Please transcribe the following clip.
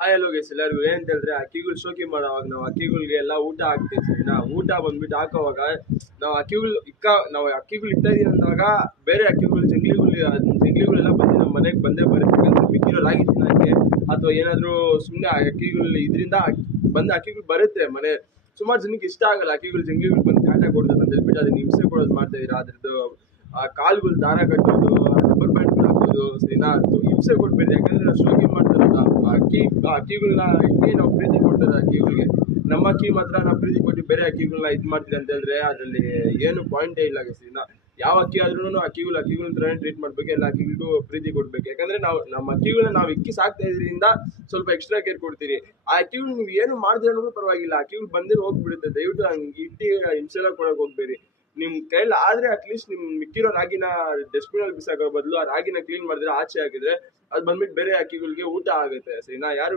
Hi hello guys ಎಲ್ಲರಿಗೂ ಏನಂತ ಹೇಳಿದ್ರೆ ಅಕ್ಕಿಗಳು ಶೋಕಿ ಮಾಡೋವಾಗ ನಾವು ಅಕ್ಕಿಗಳಿಗೆ ಎಲ್ಲ ಊಟ ಹಾಕ್ತೀವಿ ಸರಿನಾ. ಊಟ ಬಂದ್ಬಿಟ್ಟು ಹಾಕೋವಾಗ ನಾವು ಅಕ್ಕಿಗಳು ಇಡ್ತಾ ಇದೀವಿ ಅಂದಾಗ ಬೇರೆ ಅಕ್ಕಿಗಳು ಜಂಗ್ಲಿಗಳೆಲ್ಲ ಬಂದು ನಮ್ಮ ಮನೆಗೆ ಬಂದೇ ಬರುತ್ತೆ. ಯಾಕಂದ್ರೆ ಮಿಕ್ಕಿರೋ ರಾಗಿ ತಿನ್ನಕ್ಕೆ ಅಥವಾ ಏನಾದರೂ ಸುಮ್ಮನೆ ಅಕ್ಕಿಗಳು ಇದರಿಂದ ಬಂದ ಅಕ್ಕಿಗಳು ಬರುತ್ತೆ ಮನೆ. ಸುಮಾರು ಜನಕ್ಕೆ ಇಷ್ಟ ಆಗಲ್ಲ ಅಕ್ಕಿಗಳು ಜಂಗ್ಲಿಗಳು ಬಂದು ಕಾಟ ಕೊಡ್ತಾರೆ ಅಂತ ಹೇಳ್ಬಿಟ್ಟು ಅದನ್ನ ಹಿಂಸೆ ಕೊಡೋದು ಮಾಡ್ತಾ ಇದೀರ. ಅದ್ರದ್ದು ಆ ಕಾಲ್ಗಳು ದಾರ ಕಟ್ಟೋದು, ರಬ್ಬರ್ ಬ್ಯಾಂಡ್ ಹಾಕೋದು ಸರಿನಾ, ಹಿಂಸೆ ಕೊಡ್ಬೇಡಿ. ಯಾಕಂದ್ರೆ ನಾವು ಶೋಕಿ ಮಾಡ್ತಾರಲ್ಲ ಆ ಅಕ್ಕಿಗಳನ್ನ ಇಟ್ಟು ನಾವು ಪ್ರೀತಿ ಕೊಡ್ತಾರೆ ಅಕ್ಕಿಗಳಿಗೆ. ನಮ್ಮ ಅಕ್ಕಿ ಮಾತ್ರ ನಾವು ಪ್ರೀತಿ ಕೊಟ್ಟು ಬೇರೆ ಅಕ್ಕಿಗಳನ್ನ ಇದು ಮಾಡ್ತೀವಿ ಅಂತ ಹೇಳಿದ್ರೆ ಅದರಲ್ಲಿ ಏನು ಪಾಯಿಂಟೇ ಇಲ್ಲ ಸರಿನಾ. ಯಾವ ಅಕ್ಕಿ ಆದ್ರೂ ಅಕ್ಕಿಗಳ ಥರನೇ ಟ್ರೀಟ್ ಮಾಡ್ಬೇಕು, ಎಲ್ಲ ಅಕ್ಕಿಗಳಿಗೂ ಪ್ರೀತಿ ಕೊಡ್ಬೇಕು. ಯಾಕಂದ್ರೆ ನಮ್ಮ ಅಕ್ಕಿಗಳನ್ನ ನಾವು ಇಕ್ಕಿ ಸಾಕ್ತಾ ಇದರಿಂದ ಸ್ವಲ್ಪ ಎಕ್ಸ್ಟ್ರಾ ಕೇರ್ ಕೊಡ್ತೀರಿ. ಆ ಅಕ್ಕಿಗಳು ನೀವು ಏನು ಮಾಡಿದ್ರೆ ಅನ್ನೋದು ಪರವಾಗಿಲ್ಲ, ಅಕ್ಕಿಗಳು ಬಂದಿರೋ ಹೋಗ್ಬಿಡುತ್ತೆ. ದಯವಿಟ್ಟು ಹಂಗೆ ಇಟ್ಟು ಹಿಂಸೆಲ್ಲ ಕೊಡೋಕೆ ಹೋಗ್ಬೇಡಿ. ನಿಮ್ ಕೈಲಿ ಆದ್ರೆ ಅಟ್ಲೀಸ್ಟ್ ನಿಮ್ ಮಿಕ್ಕಿರೋ ರಾಗಿನ ಡಸ್ಟ್ಬಿನ್ ಅಲ್ಲಿ ಬಿಸಾಕೋ ಬದಲು ಆ ರಾಗಿನ ಕ್ಲೀನ್ ಮಾಡಿದ್ರೆ ಆಚೆ ಹಾಕಿದ್ರೆ ಅದು ಬಂದ್ಬಿಟ್ಟು ಬೇರೆ ಅಕ್ಕಿಗಳಿಗೆ ಊಟ ಆಗುತ್ತೆ ಸರಿನಾ. ಯಾರು